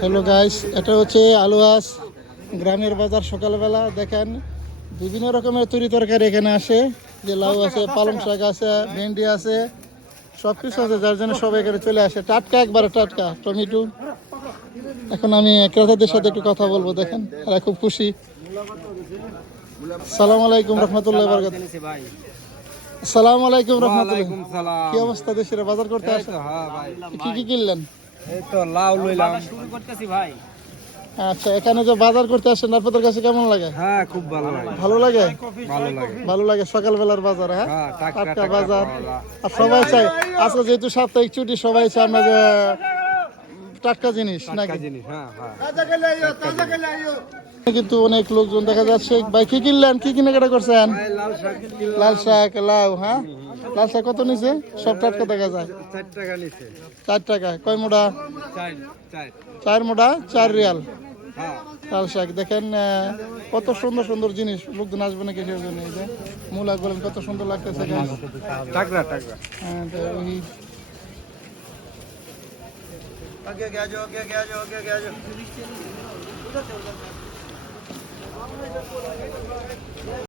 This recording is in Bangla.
হ্যালো গাইস, এটা হচ্ছে আলুয়াস গ্রামের বাজার। সকালবেলা দেখেন বিভিন্ন রকমের তরি তরকারি এখানে আসে, যে লাউ আছে, পালং শাক আছে, ভেন্ডি আছে, সব কিছু আছে, যার জন্য সবাই এখানে চলে আসে। টাটকা, একবারে টাটকা টমেটো। এখন আমি ক্রেতাদের সাথে একটু কথা বলবো, দেখেন এরা খুব খুশি। সালাম আলাইকুম রহমতুল্লাহ বরকাত। সালাম আলাইকুম রহমতুল্লাহ। কি অবস্থা দেশের? বাজার করতে আসেন? কি কি কিনলেন? এই তো লাউ লইলাম, শুরু করতেছি ভাই। আচ্ছা, এখানে যে বাজার করতে আসেন আপনাদের কাছে কেমন লাগে? হ্যাঁ, খুব ভালো লাগে। ভালো লাগে? ভালো লাগে। ভালো লাগে সকালবেলার বাজার। হ্যাঁ, হ্যাঁ, টাটকা টাটকা বাজার। পাওয়া যায়। আর সবাই চাই আজকে যেহেতু সাপ্তাহিক ছুটি, সবাই চাই আমরা যে টাটকা জিনিস টাটকা নাকি। জিনিস, হ্যাঁ হ্যাঁ। কিন্তু অনেক লোকজন দেখা যাচ্ছে। ভাই কি কিনলেন? কি কেনাকাটা করছেন? লাল শাক লাল শাক, লাউ। হ্যাঁ, লাল শাক কত নিছে? সব টাটকা দেখা যায়। 4 টাকা নিছে। 4 টাকা। কয় মোটা? 4 4 মোটা, 4 রিয়াল। হ্যাঁ। লাল শাক দেখেন, কত সুন্দর সুন্দর জিনিস। লোকজন আসবে না কিসের জন্য? এই যে মূলা গুলেন কত সুন্দর লাগতেছে গাছ। টাকরা টাকরা। হ্যাঁ, তো ওই আগে গেছো।